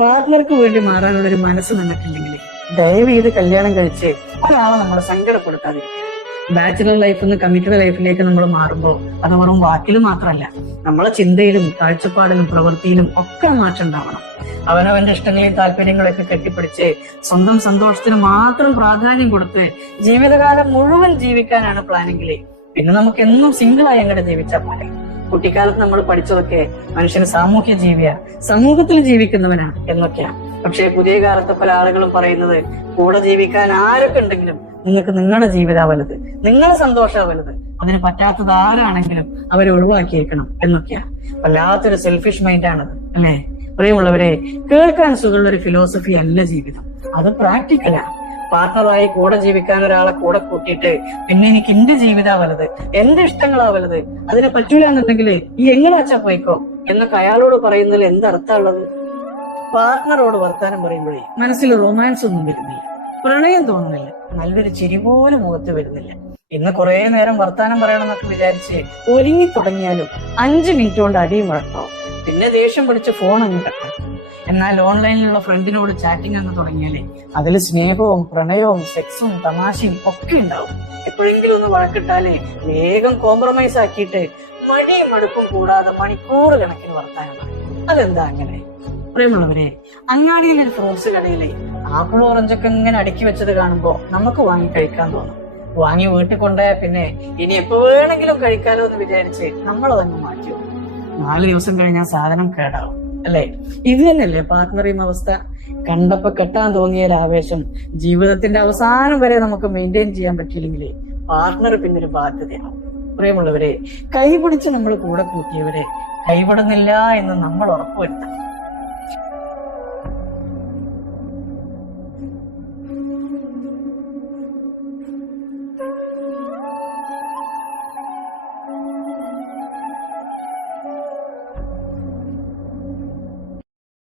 പാർട്ട്ണർക്ക് വേണ്ടി മാറാനുള്ള ഒരു മനസ്സ് നിന്നിട്ടുണ്ടെങ്കിൽ ദയവ് ചെയ്ത് കല്യാണം കഴിച്ച് ഒരാളെ നമ്മളെ സങ്കടപ്പെടുത്താതിരിക്കുക. ബാച്ചിലർ ലൈഫിൽ നിന്ന് കമ്മിറ്റഡ് ലൈഫിലേക്ക് നമ്മൾ മാറുമ്പോൾ അത് വെറും വാക്കിൽ മാത്രമല്ല, നമ്മളെ ചിന്തയിലും കാഴ്ചപ്പാടിലും പ്രവൃത്തിയിലും ഒക്കെ മാറ്റം ഉണ്ടാവണം. അവനവന്റെ ഇഷ്ടങ്ങളെയും താല്പര്യങ്ങളൊക്കെ കെട്ടിപ്പിടിച്ച് സ്വന്തം സന്തോഷത്തിന് മാത്രം പ്രാധാന്യം കൊടുത്ത് ജീവിതകാലം മുഴുവൻ ജീവിക്കാനാണ് പ്ലാനെങ്കിൽ പിന്നെ നമുക്ക് എന്നും സിംഗിളായി അങ്ങനെ ജീവിച്ചാൽ പോലെ. കുട്ടിക്കാലത്ത് നമ്മൾ പഠിച്ചതൊക്കെ മനുഷ്യന് സാമൂഹ്യ ജീവിയാ, സമൂഹത്തിൽ ജീവിക്കുന്നവനാണ് എന്നൊക്കെയാണ്. പക്ഷെ പുതിയ കാലത്ത് പല ആളുകളും പറയുന്നത് കൂടെ ജീവിക്കാൻ ആരൊക്കെ ഉണ്ടെങ്കിലും നിങ്ങൾക്ക് നിങ്ങളുടെ ജീവിതാ വലുത്, നിങ്ങളുടെ സന്തോഷാ വലുത്, അതിന് പറ്റാത്തത് ആരാണെങ്കിലും അവരെ ഒഴിവാക്കിയേക്കണം എന്നൊക്കെയാ. വല്ലാത്തൊരു സെൽഫിഷ് മൈൻഡാണത് അല്ലേ? പ്രിയമുള്ളവരെ, കേൾക്കാൻ സുഖമുള്ള ഒരു ഫിലോസഫി അല്ല ജീവിതം, അത് പ്രാക്ടിക്കലാണ്. പാർട്ണറായി കൂടെ ജീവിക്കാൻ ഒരാളെ കൂടെ കൂട്ടിയിട്ട് പിന്നെ എനിക്ക് എന്റെ ജീവിതാ വലുത്, എന്റെ ഇഷ്ടങ്ങളാ വലുത്, അതിനെ പറ്റൂല എന്നുണ്ടെങ്കിൽ ഈ എങ്ങനെയാച്ചാ പോയിക്കോ എന്നൊക്കെ അയാളോട് പറയുന്നതിൽ എന്തർത്ഥമുള്ളത്? പാർട്ണറോട് വർത്താനം പറയുമ്പോഴേ മനസ്സിൽ റൊമാൻസ് ഒന്നും വരുന്നില്ല, പ്രണയം തോന്നുന്നില്ല, നല്ലൊരു ചിരി പോലും മുഖത്ത് വരുന്നില്ല. ഇന്ന് കുറെ നേരം വർത്താനം പറയണമെന്നൊക്കെ വിചാരിച്ച് ഒരുങ്ങി തുടങ്ങിയാലും 5 മിനിറ്റ് കൊണ്ട് അടിയും വഴക്കാവും. പിന്നെ ദേഷ്യം പിടിച്ച് ഫോൺ അങ്ങ് കട്ടാക്കും. എന്നാൽ ഓൺലൈനിലുള്ള ഫ്രണ്ടിനോട് ചാറ്റിംഗ് അങ്ങ് തുടങ്ങിയാലേ അതിൽ സ്നേഹവും പ്രണയവും സെക്സും തമാശയും ഒക്കെ ഉണ്ടാവും. എപ്പോഴെങ്കിലും ഒന്ന് വഴക്കിട്ടാലേ വേഗം കോംപ്രമൈസ് ആക്കിയിട്ട് മടിയും മടുപ്പും കൂടാതെ മണിക്കൂർ കണക്കിന് വർത്താനം പറയും. അതെന്താ അങ്ങനെ? പ്രിയമുള്ളവരെ, അങ്ങാടിയിൽ ഒരു ഫ്രൂട്ട്സ് കടയിലെ ആപ്പിൾ ഓറഞ്ചൊക്കെ ഇങ്ങനെ അടുക്കി വെച്ചത് കാണുമ്പോ നമുക്ക് വാങ്ങി കഴിക്കാൻ തോന്നും. വാങ്ങി വീട്ടിൽ കൊണ്ടുപോയാൽ പിന്നെ ഇനി എപ്പോ വേണമെങ്കിലും കഴിക്കാലോ എന്ന് വിചാരിച്ച് നമ്മളതങ്ങ് മാറ്റി. 4 ദിവസം കഴിഞ്ഞാൽ സാധനം കേടാവും അല്ലെ? ഇത് തന്നെയല്ലേ പാർട്ട്ണറിയും അവസ്ഥ? കണ്ടപ്പോ കെട്ടാൻ തോന്നിയ ഒരു ആവേശം ജീവിതത്തിന്റെ അവസാനം വരെ നമുക്ക് മെയിൻറ്റെയിൻ ചെയ്യാൻ പറ്റിയില്ലെങ്കിൽ പാർട്ട്ണർ പിന്നൊരു ബാധ്യതയാവും. പ്രിയമുള്ളവരെ, കൈപിടിച്ച് നമ്മൾ കൂടെ കൂട്ടിയവരെ കൈവിടുന്നില്ല എന്ന് നമ്മൾ ഉറപ്പുവരുത്തണം.